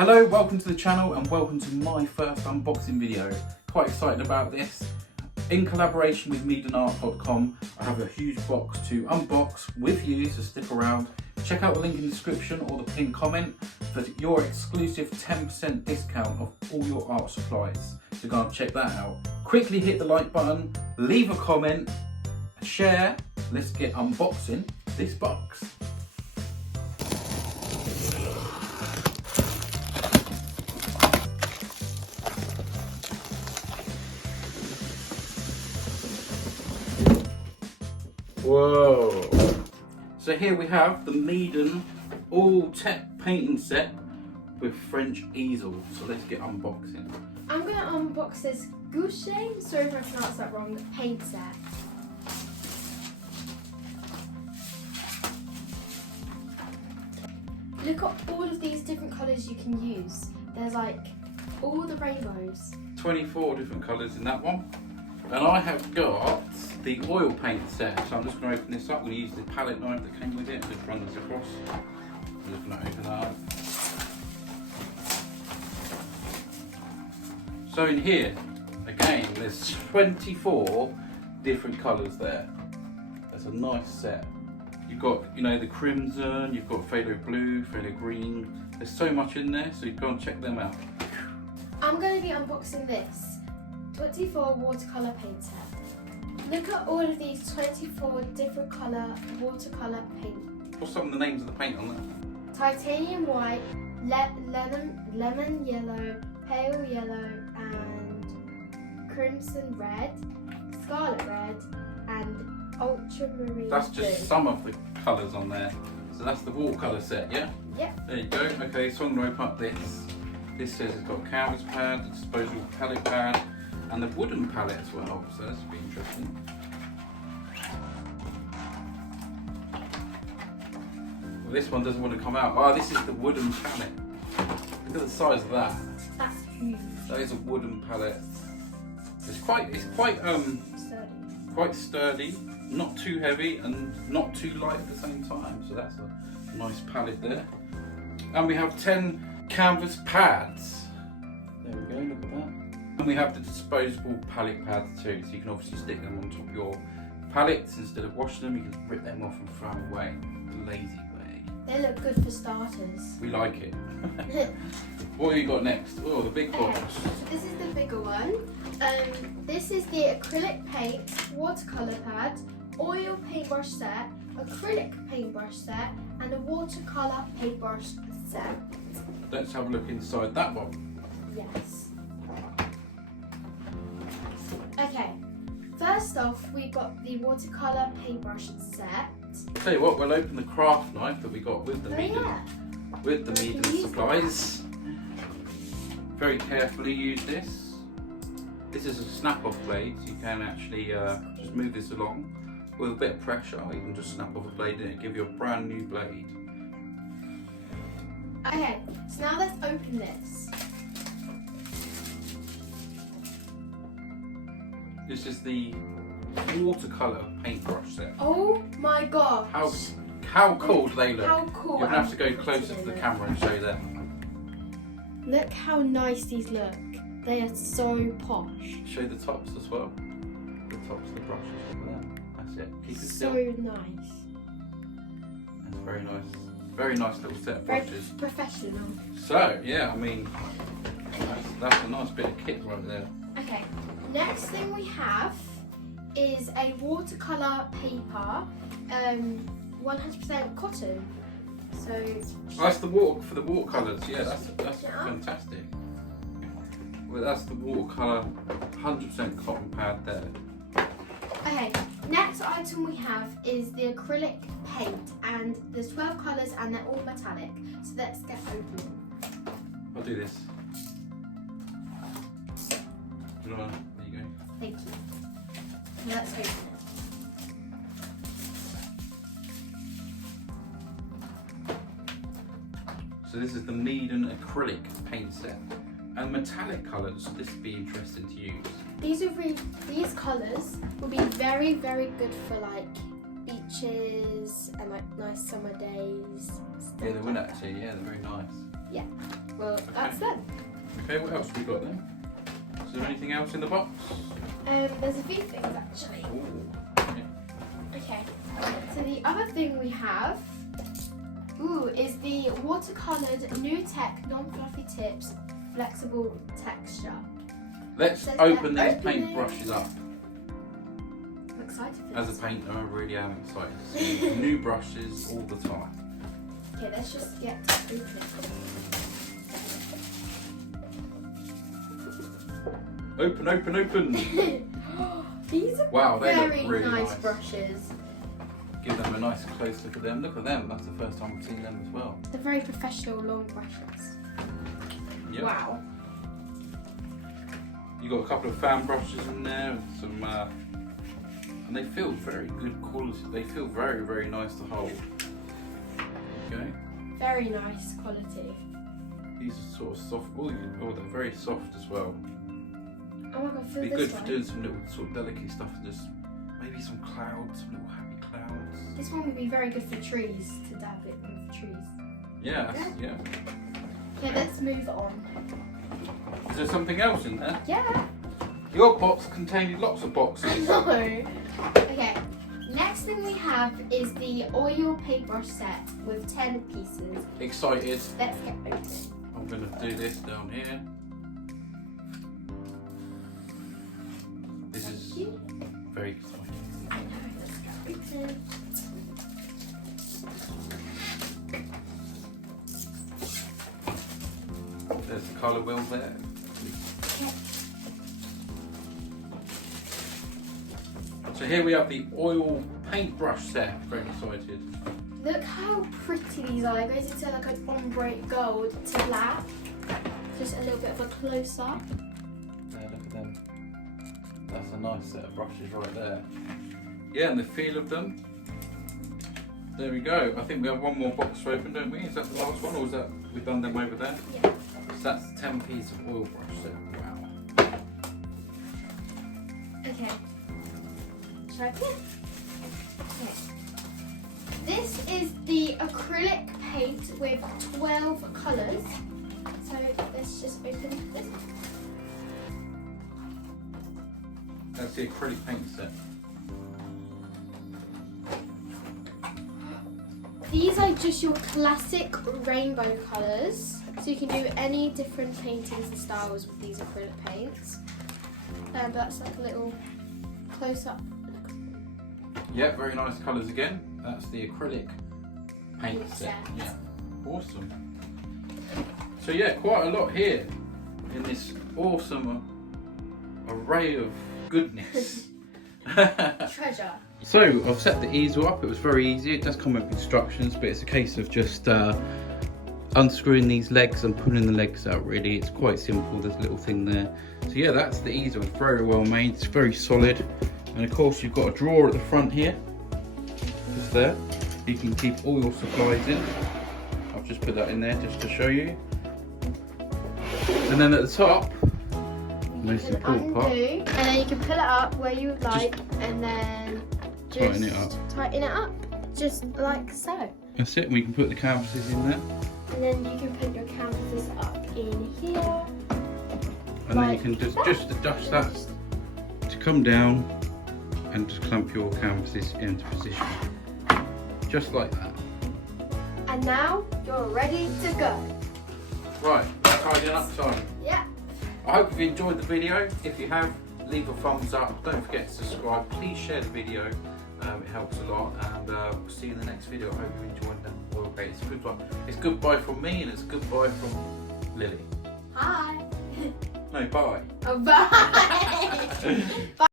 Hello, welcome to the channel and welcome to my first unboxing video. Quite excited about this. In collaboration with meedenart.com, I have a huge box to unbox with you, so stick around. Check out the link in the description or the pinned comment for your exclusive 10% discount of all your art supplies. So go and check that out. Quickly hit the like button, leave a comment, share. Let's get unboxing this box. Whoa! So here we have the Meeden all-tech painting set with French easel. So let's get unboxing. I'm going to unbox this Goucher, sorry if I pronounced that wrong, paint set. Look at all of these different colours you can use. There's like all the rainbows. 24 different colours in that one. And I have got the oil paint set. So I'm just going to open this up. I'm going to use the palette knife that came with it and just run this across. I'm just going to open that up. So in here, again, there's 24 different colours there. That's a nice set. You've got, you know, the crimson, you've got phthalo blue, phthalo green. There's so much in there, so you go and check them out. I'm going to be unboxing this 24 watercolor paint set. Look at all of these 24 different colour watercolor paint. What's some of the names of the paint on there? Titanium white, lemon yellow, pale yellow, and crimson red, scarlet red, and ultramarine That's just blue. some of the colours on there. So that's the watercolour set, yeah? Yep. There you go. Okay, so I'm going to open up this. This says it's got a canvas pad, a disposable palette pad, and the wooden palette as well. So this will be interesting. Well, this one doesn't want to come out. Oh, this is the wooden palette. Look at the size of that. That's huge. That is a wooden palette. It's quite sturdy, not too heavy and not too light at the same time. So that's a nice palette there. And we have 10 canvas pads. There we go, look at that. And we have the disposable palette pads too, so you can obviously stick them on top of your palettes instead of washing them. You can rip them off and throw them away the lazy way. They look good for starters. We like it. What have you got next? Oh, the big box. Okay, so this is the bigger one. This is the acrylic paint watercolor pad, oil paintbrush set, acrylic paintbrush set, and a watercolor paintbrush set. Let's have a look inside that one. Yes. Okay, first off we got the watercolor paintbrush set. Tell you what, we'll open the craft knife that we got with the Meeden, with the Meeden supplies. Very carefully use this. This is a snap-off blade, so you can actually just move this along with a bit of pressure. You can just snap off a blade and it'll give you a brand new blade. Okay, so now let's open this. This is the watercolor paintbrush set. Oh my gosh! How cool do they look? How cool! You're gonna have to go closer to the camera and show them. Look how nice these look. They are so posh. Show the tops as well. The tops of the brushes. Look at that. That's it. Keep it So still. nice. That's very nice. Very nice little set of Very brushes. professional. So yeah, I mean, that's a nice bit of kit right there. Okay, next thing we have is a watercolor paper, 100% cotton. So Oh, that's the water for the watercolors. Yeah, that's fantastic. Well, that's the watercolor 100% cotton pad there. okay, next item we have is the acrylic paint, and there's 12 colours and they're all metallic. So let's get open. I'll do this. There you go. Thank you. Now let's open it. So this is the Meeden acrylic paint set. And metallic colours, this would be interesting to use. These colours will be very, very good for like beaches and like nice summer days. Yeah, they would actually. Yeah, they're very nice. Yeah. well, that's them. Okay, what else we got then? Is there anything else in the box? There's a few things actually. Ooh. Okay, so the other thing we have is the watercoloured New Tech non-fluffy tips flexible texture. Let's Says open they're these opening. paintbrushes up. I'm excited for As this. a painter, I really am excited to see new brushes all the time. Okay, let's just get to open it. Open, open, open! These are Wow, they very look really nice nice. brushes. Give them a nice close look at them. Look at them, that's the first time I've seen them as well. They're very professional long brushes. Yep. Wow. You got a couple of fan brushes in there, and some, and they feel very good quality. They feel very, very nice to hold. Okay. Very nice quality. These are sort of soft. Oh, they're very soft as well. Oh my god, feel Be this good one. for doing some little sort of delicate stuff. Just maybe some clouds, some little happy clouds. This one would be very good for trees, to dab it with trees. Yeah, yeah. Okay, let's move on. Is there something else in there? Yeah. Your box contained lots of boxes. No. Okay. Next thing we have is the oil paintbrush set with 10 pieces. Excited. Let's get open. I'm going to do this down here. This is Thank you. very exciting. I know, let's get open. There's the colour wheel there. Okay. So here we have the oil paintbrush set. Very excited. Look how pretty these are. It goes into like an ombre gold to black. Just a little bit of a close up. There, look at them. That's a nice set of brushes right there. Yeah, and the feel of them. There we go. I think we have one more box to open, don't we? Is that the last one, or is that we've done them over there? Yeah. So that's 10 pieces of oil brush set. Wow. Okay. Should I open it? Okay. This is the acrylic paint with 12 colours. So let's just open this. That's the acrylic paint set. These are just your classic rainbow colours. So you can do any different paintings and styles with these acrylic paints. But that's like a little close up. Yeah, very nice colours again. That's the acrylic paint set. Yeah, awesome. So yeah, quite a lot here in this awesome array of goodness. Treasure. So I've set the easel up. It was very easy. It does come with instructions, but it's a case of just unscrewing these legs and pulling the legs out. Really, it's quite simple. There's a little thing there. So yeah, that's the easel. It's very well made. It's very solid, and of course you've got a drawer at the front here, just there. You can keep all your supplies in. I've just put that in there just to show you. And then at the top, most important part. And then you can pull it up where you would like, and then just tighten it up, just like so. That's it. We can put the canvases in there. And then you can put your canvases up in here. And then you can just adjust that to come down and just clamp your canvases into position. Just like that. And now you're ready to go. Right, tidying up time. Yeah. I hope you've enjoyed the video. If you have, leave a thumbs up. Don't forget to subscribe. Please share the video. It helps a lot. And we'll see you in the next video. I hope you enjoyed them. Okay, it's goodbye. It's goodbye from me, and it's goodbye from Lily. Hi. No, bye. Oh, bye. Bye.